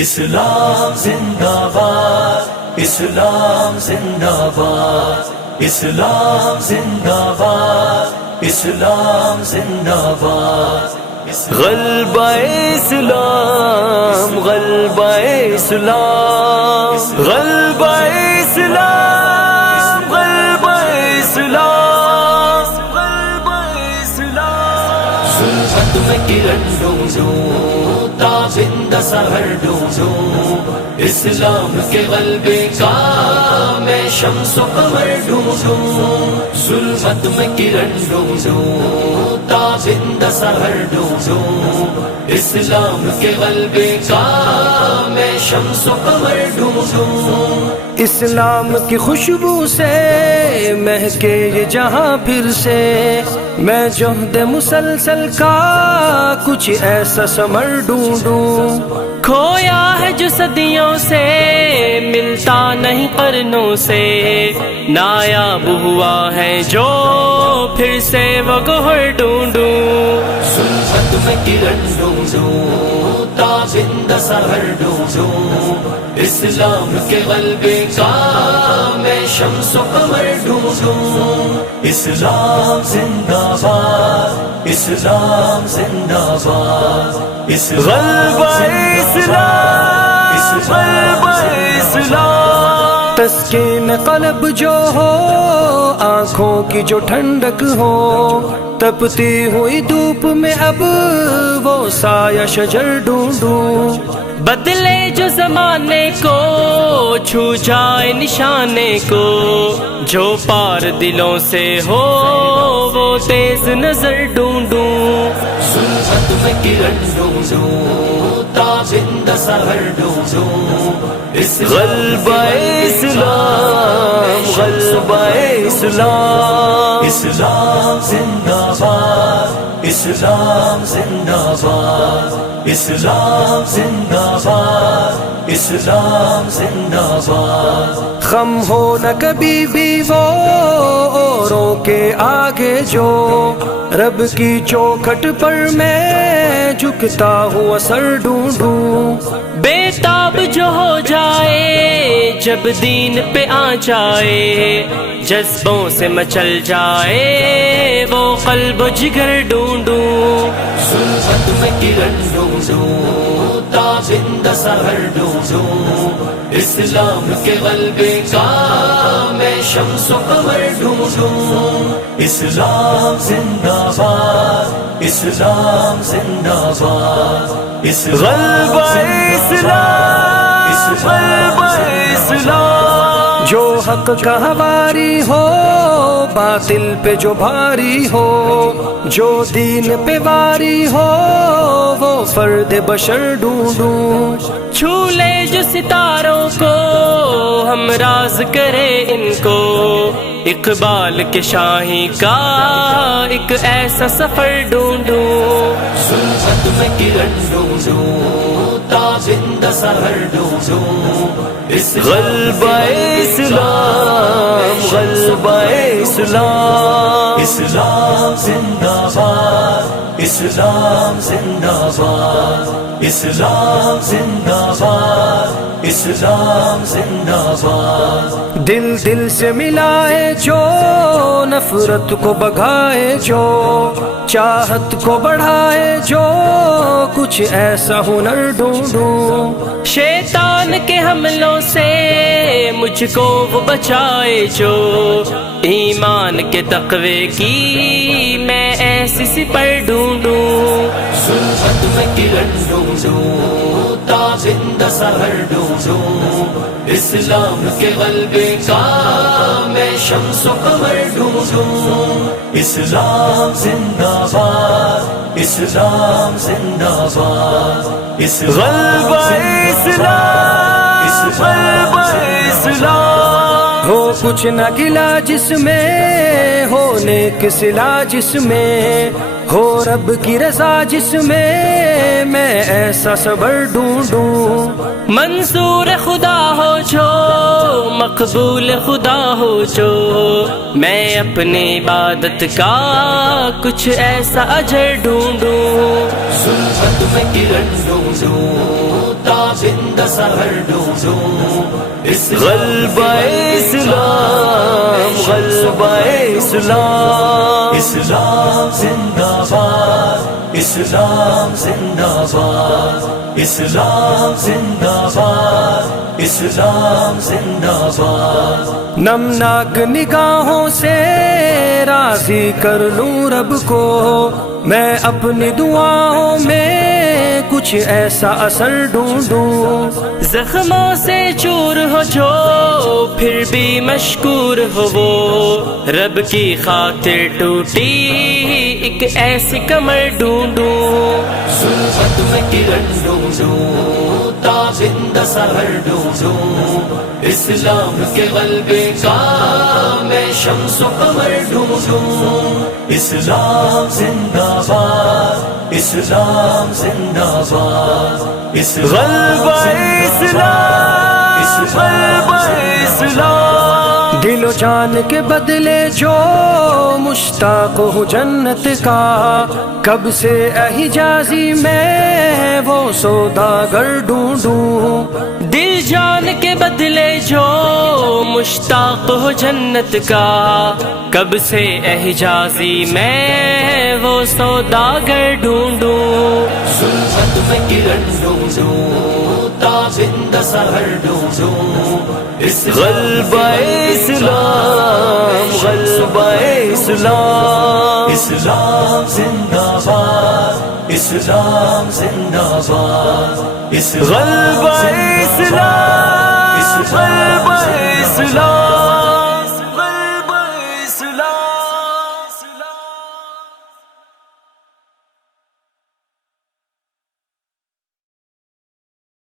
اسلام زندہ باد، اسلام زندہ باد، اسلام زندہ باد، اسلام زندہ باد۔ غلبہ اسلام، غلبہ اسلام، غلبہ اسلام، غلبہ اسلام، غلبہ اسلام۔ ظلمت میں کرن ڈھونڈوں، تابندہ سحر ڈھونڈوں، اسلام کے غلبے کا میں شمس و قمر ڈھونڈوں۔ ظلمت میں کرن ڈھونڈوں، تابندہ سحر ڈھونڈوں، اسلام کے غلبے کا میں شمس و قمر ڈھونڈوں۔ اسلام کی خوشبو سے مہکے یہ جہاں پھر سے، میں جہد مسلسل کا کچھ ایسا ثمر ڈھونڈوں۔ کھویا ہے جو صدیوں سے، ملتا نہیں قرنوں سے، نایاب ہوا ہے جو پھر سے وہ گوہر ڈھونڈوں۔ ظلمت میں کرن ڈھونڈوں، تابندہ سحر ڈھونڈوں، اسلام کے غلبے کا میں شمس و قمر ڈھونڈوں۔ اسلام زندہ باد، اسلام زندہ باد، غلبہ اسلام، غلبہ اسلام۔ تسکین قلب جو ہو، آنکھوں کی جو ٹھنڈک ہو، تپتی ہوئی دھوپ میں اب وہ سایہ شجر ڈھونڈوں۔ بدلے جو زمانے کو، چھو جائے نشانے کو، جو پار دلوں سے ہو وہ تیز نظر ڈھونڈوں۔ ظلمت میں کرن ڈھونڈوں، تابندہ سحر ڈھونڈوں، غلبہ اسلام، غلبہ اسلام۔ اسلام زندہ باد، اسلام زندہ باد، اسلام زندہ باد، اسلام زندہ باد۔ خم ہو نہ کبھی بھی وہ اوروں کے آگے جو، رب کی چوکھٹ پر میں جھکتا ہوا سر ڈھونڈوں۔ بے تاب جو ہو جائے جب دین پہ آ جائے، جذبوں سے مچل جائے وہ قلب و جگر ڈھونڈوں۔ ظلمت میں کرن ڈھونڈوں، تابندہ سحر ڈھونڈوں، اسلام کے غلبے کا میں شمس و قمر ڈھونڈوں۔ اسلام زندہ باد، اسلام زندہ باد، غلبہ اسلام، غلبہ اسلام۔ جو حق کا حواری ہو، باطل پہ جو بھاری ہو، جو دین پہ واری ہو وہ فرد بشر ڈھونڈوں۔ چھو لے جو ستاروں کو، ہم راز کرے ان کو، اقبال کے شاہی کا ایک ایسا سفر ڈھونڈوں۔ ظلمت میں کرن ڈھونڈوں، تابندہ سحر ڈھونڈوں، غلبہ اسلام، غلبہ اسلام۔ اسلام زندہ باد، اسلام زندہ باد، اسلام زندہ باد، اسلام زندہ باد۔ دل دل سے ملائے جو، نفرت کو بھگائے جو، چاہت کو بڑھائے جو، کچھ ایسا ہنر ڈھونڈوں۔ شیطان کے حملوں سے مجھ کو وہ بچائے جو، ایمان کے تقوی کی میں ایسی سپر ڈھونڈوں۔ ظلمت میں کرن ڈھونڈوں، تابندہ سحر ڈھونڈوں، اسلام کے غلبے کا میں شمس و قمر ڈھونڈوں۔ اسلام زندہ باد، اسلام زندہ باد، غلبہ اسلام، غلبہ اسلام۔ ہو کچھ نہ گلا جس میں، ہو نیک صلہ جس میں، ہو رب کی رضا جس میں میں ایسا صبر ڈھونڈوں۔ منصور خدا ہو جو، مقبول خدا ہو جو، میں اپنی عبادت کا کچھ ایسا اجر ڈھونڈوں۔ ظلمت میں کرن ڈھونڈوں، تابند سحر ڈھونڈوں غلبہ اسلام، غلبہ اسلام، اسلام زندہ باد، اسلام زندہ باد، اسلام زندہ باد، اسلام زندہ باد۔ نمناک نگاہوں سے راضی کر لوں رب کو، میں اپنی دعاؤں میں کچھ ایسا اثر ڈھونڈوں، زخموں سے چور ہو جو پھر بھی مشکور ہو وہ، رب کی خاطر ٹوٹی ایک ایسی کمر ڈھونڈوں، ظلمت میں کرن ڈھونڈوں، تابند سحر ڈھونڈوں، اسلام کے غلبے کا میں شمس و قمر ڈھونڈوں، اسلام زندہ باد، اسلام زندہ باد، غلبہ اسلام، غلبہ اسلام، دل و جان کے بدلے جو مشتاق ہوں جنت کا، کب سے حجازی میں وہ سوداگر ڈھونڈوں، دل جان کے بدلے جو مشتاق ہو جنت کا، کب سے حجازی میں وہ سوداگر ڈھونڈوں، ظلمت میں کرن ڈھونڈوں، تابند سحر ڈھونڈوں، غلبہ اسلام، غلبہ اسلام، اسلام زندہ باد، اسلام زندہ باد، غلبہ اسلام، غلبہ اسلام۔